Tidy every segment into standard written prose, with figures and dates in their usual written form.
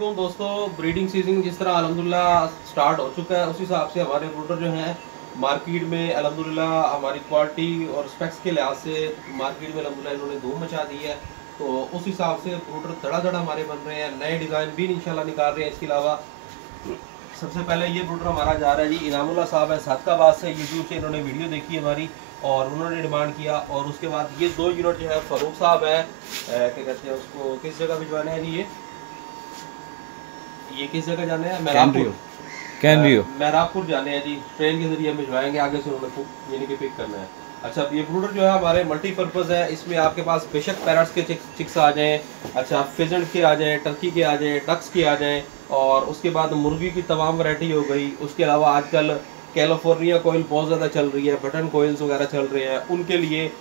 तो दोस्तों breeding season जिस तरह अल्हम्दुलिल्लाह स्टार्ट हो चुका है, उस हिसाब से हमारे ब्रूडर जो हैं मार्केट में अल्हम्दुलिल्लाह हमारी क्वालिटी और स्पेक्स के लिहाज से मार्केट में अल्हम्दुलिल्लाह इन्होंने धूम मचा दी है। तो उस हिसाब से ब्रूडर धड़ा हमारे बन रहे हैं, नए डिज़ाइन भी इंशाल्लाह निकाल रहे हैं। इसके अलावा सबसे पहले ये ब्रूडर हमारा जा रहा है जी, इनामुल्लाह साहब है सादकाबाद से, यूट्यूब से इन्होंने वीडियो देखी हमारी और उन्होंने डिमांड किया। और उसके बाद ये 2 यूनिट जो है फ़ारूक साहब है, क्या कहते हैं उसको, किस जगह भिजवाना है जी, ये किस जगह जाने हैं, महराबपुर जाने हैं जी, ट्रेन के जरिए भिजवाएंगे, आगे से उन्होंने यानी कि पिक करना है। अच्छा, ये ब्रूडर जो है हमारे मल्टीपर्पज़ है, इसमें आपके पास बेशक पैरट्स के चिक्स आ जाएँ, अच्छा फिजेंट के आ जाएँ, टर्की के आ जाएँ, डक्स के आ जाएँ, और उसके बाद मुर्गी की तमाम वैरायटी हो गई। उसके अलावा आजकल कैलिफोर्निया कोयल बहुत ज़्यादा चल रही है, बटन कोयल्स वगैरह चल रहे हैं, उनके लिए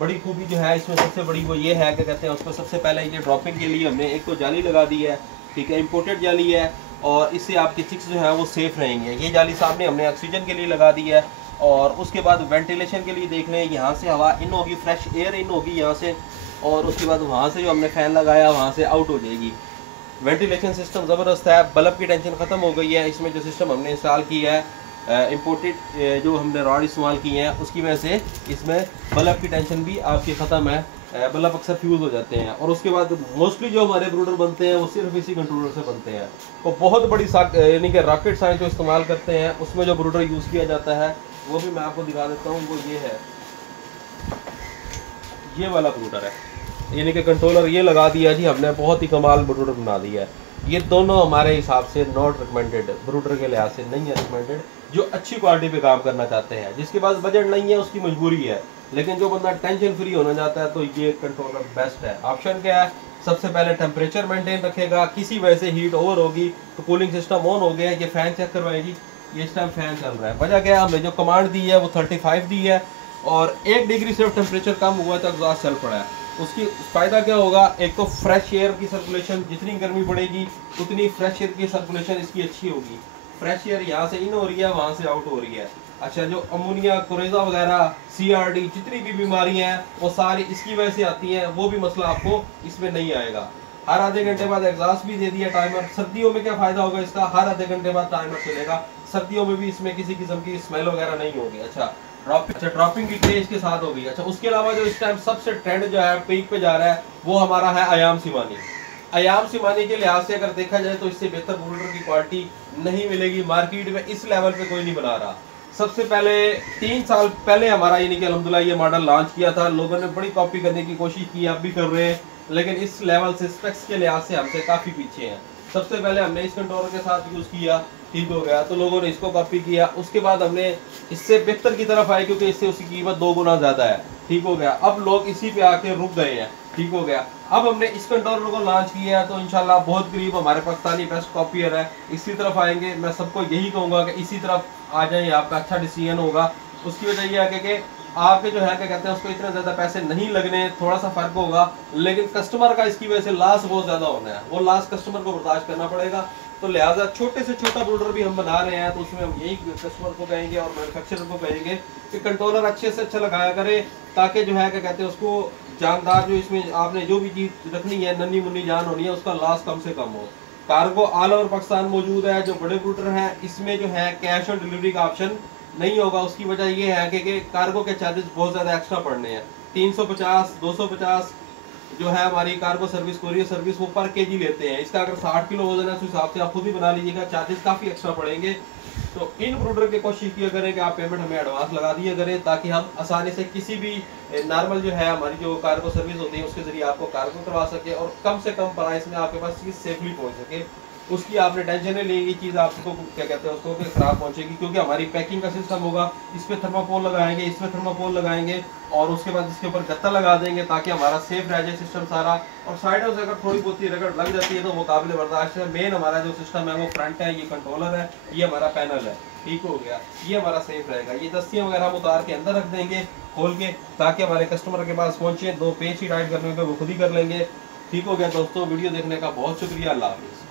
बड़ी खूबी जो है इसमें सबसे बड़ी वो ये है, क्या कहते हैं उसको, सबसे पहले ये ड्रॉपिंग के लिए हमने एक तो जाली लगा दी है, ठीक है, इम्पोर्टेड जाली है, और इससे आपके चिक्स जो है वो सेफ रहेंगे। ये जाली सामने हमने ऑक्सीजन के लिए लगा दी है, और उसके बाद वेंटिलेशन के लिए देख लें, यहाँ से हवा इन होगी, फ्रेश एयर इन होगी यहाँ से, और उसके बाद वहाँ से जो हमने फ़ैन लगाया वहाँ से आउट हो जाएगी। वेंटिलेशन सिस्टम ज़बरदस्त है, बल्ब की टेंशन ख़त्म हो गई है। इसमें जो सिस्टम हमने इंस्टॉल किया है, इम्पोर्टेड जो हमने रॉड इस्तेमाल किए हैं उसकी वजह से इसमें बल्ब की टेंशन भी आपकी ख़त्म है, बल्ब अक्सर फ्यूज़ हो जाते हैं। और उसके बाद मोस्टली जो हमारे ब्रूडर बनते हैं वो सिर्फ इसी कंट्रोलर से बनते हैं। तो बहुत बड़ी यानी कि रॉकेट साइंस जो इस्तेमाल करते हैं उसमें जो ब्रूडर यूज़ किया जाता है वो भी मैं आपको दिखा देता हूँ। वो ये है, ये वाला ब्रूडर है, यानी कि कंट्रोलर ये लगा दिया जी हमने, बहुत ही कमाल ब्रूडर बना दिया है। ये दोनों हमारे हिसाब से नॉट रिकमेंडेड, ब्रूडर के लिहाज से नहीं है रिकमेंडेड। जो अच्छी क्वालिटी पे काम करना चाहते हैं, जिसके पास बजट नहीं है उसकी मजबूरी है, लेकिन जो बंदा टेंशन फ्री होना चाहता है तो ये कंट्रोलर बेस्ट है। ऑप्शन क्या है, सबसे पहले टेम्परेचर मेंटेन रखेगा, किसी वजह से हीट ओवर होगी तो कूलिंग सिस्टम ऑन हो गया। ये फ़ैन चेक करवाएगी, ये इस टाइम फ़ैन चल रहा है, वजह क्या है, हमने जो कमांड दी है वो 35 दी है, और 1 डिग्री सिर्फ टेम्परेचर कम हुआ है तो एग्जॉस्ट चल पड़ा है। उसकी फ़ायदा क्या होगा, एक तो फ्रेश एयर की सर्कुलेशन, जितनी गर्मी बढ़ेगी उतनी फ्रेश एयर की सर्कुलेशन इसकी अच्छी होगी। फ्रेश एयर यहाँ से इन हो रही है, वहाँ से आउट हो रही है। अच्छा, जो अमोनिया, कोरेजा वगैरह, CRD, जितनी भी बीमारी हैं वो सारी इसकी वजह से आती हैं, वो भी मसला आपको इसमें नहीं आएगा। हर आधे घंटे बाद एग्जॉस्ट भी दे दिया टाइमर। सर्दियों में क्या फ़ायदा होगा इसका, हर आधे घंटे बाद टाइमर चलेगा, सर्दियों में भी इसमें किसी किस्म की स्मेल वगैरह नहीं होगी। अच्छा, ड्रॉपिंग की ट्रे इसके साथ होगी। अच्छा, उसके अलावा जो इस टाइम सबसे ट्रेंड जो है पीक पे जा रहा है वो हमारा है अयाम सिमानी। अयाम सिमानी के लिहाज से अगर देखा जाए तो इससे बेहतर ब्रूडर की क्वालिटी नहीं मिलेगी मार्केट में, इस लेवल पे कोई नहीं बना रहा। सबसे पहले 3 साल पहले हमारा यानी कि अल्हम्दुलिल्लाह ये मॉडल लॉन्च किया था, लोगों ने बड़ी कॉपी करने की कोशिश की, आप भी कर रहे हैं, लेकिन इस लेवल से स्पेक्स के लिहाज से हमसे काफ़ी पीछे हैं। सबसे पहले हमने इस कंट्रोलर के साथ यूज़ किया, ठीक हो गया, तो लोगों ने इसको कॉपी किया। उसके बाद हमने इससे बेहतर की तरफ आए, क्योंकि इससे उसकी कीमत 2 गुना ज़्यादा है, ठीक हो गया। अब लोग इसी पे आके रुक गए हैं, ठीक हो गया। अब हमने इस कंट्रोलर को लॉन्च किया है, तो इंशाल्लाह बहुत करीब हमारे पाकिस्तानी बेस्ट कॉपियर है, इसी तरफ आएंगे। मैं सबको यही कहूँगा कि इसी तरफ आ जाए, आपका अच्छा डिसीजन होगा। उसकी वजह यह है कि आपके जो है, क्या कहते हैं उसको, इतने ज़्यादा पैसे नहीं लगने, थोड़ा सा फ़र्क होगा, लेकिन कस्टमर का इसकी वजह से लॉस बहुत ज़्यादा होना है, वो लॉस कस्टमर को बर्दाश्त करना पड़ेगा। तो लिहाजा छोटे से छोटा ब्रूडर भी हम बना रहे हैं, तो उसमें हम यही कस्टमर को कहेंगे और मैन्युफैक्चरर को कहेंगे कि कंट्रोलर अच्छे से अच्छा लगाया करे, ताकि जो है, क्या कहते हैं उसको, जानदार जो इसमें आपने जो भी चीज़ रखनी है, नन्ही मुन्नी जान होनी है, उसका लॉस कम से कम हो। कार्गो ऑल ओवर पाकिस्तान मौजूद है। जो बड़े ब्रूडर हैं इसमें जो है कैश ऑन डिलीवरी का ऑप्शन नहीं होगा। उसकी वजह यह है कि कार्गो के चार्जेस बहुत ज़्यादा एक्स्ट्रा पड़ने हैं, 350, 250 जो है हमारी कार्गो सर्विस, कोरियर सर्विस, वो पर केजी लेते हैं। इसका अगर 60 किलो वजन है उस हिसाब से आप खुद ही बना लीजिएगा, चार्जेस काफ़ी एक्स्ट्रा पड़ेंगे। तो इन ब्रूडर की कोशिश किया करें कि आप पेमेंट हमें एडवांस लगा दिया करें, ताकि हम आसानी से किसी भी नॉर्मल जो है हमारी जो कार्गो सर्विस होती है उसके ज़रिए आपको कार्गो करवा सके, और कम से कम प्राइस में आपके पास चीज़ सेफली पहुँच सके। उसकी आपने टेंशन नहीं लेगी, चीज़ आपको, क्या कहते हैं उसको, ख़राब पहुँचेगी, क्योंकि हमारी पैकिंग का सिस्टम होगा। इस पर थर्माकोल लगाएंगे, इस पर थर्माकोल लगाएंगे, और उसके बाद इसके ऊपर गत्ता लगा देंगे, ताकि हमारा सेफ रह जाए सिस्टम सारा। और साइडों से अगर थोड़ी बहुत रगड़ लग जाती है तो वो काबिल बर्दाश्त है। मेन हमारा जो सिस्टम है वो फ्रंट है, ये कंट्रोलर है, ये हमारा पैनल है, ठीक हो गया, ये हमारा सेफ रहेगा। ये दस्तियाँ वगैरह हम उतार के अंदर रख देंगे खोल के, ताकि हमारे कस्टमर के पास पहुँचे, 2 पेज ही टाइट करने के वो खुद ही कर लेंगे, ठीक हो गया। दोस्तों, वीडियो देखने का बहुत शुक्रिया, अल्लाह हाफिज़।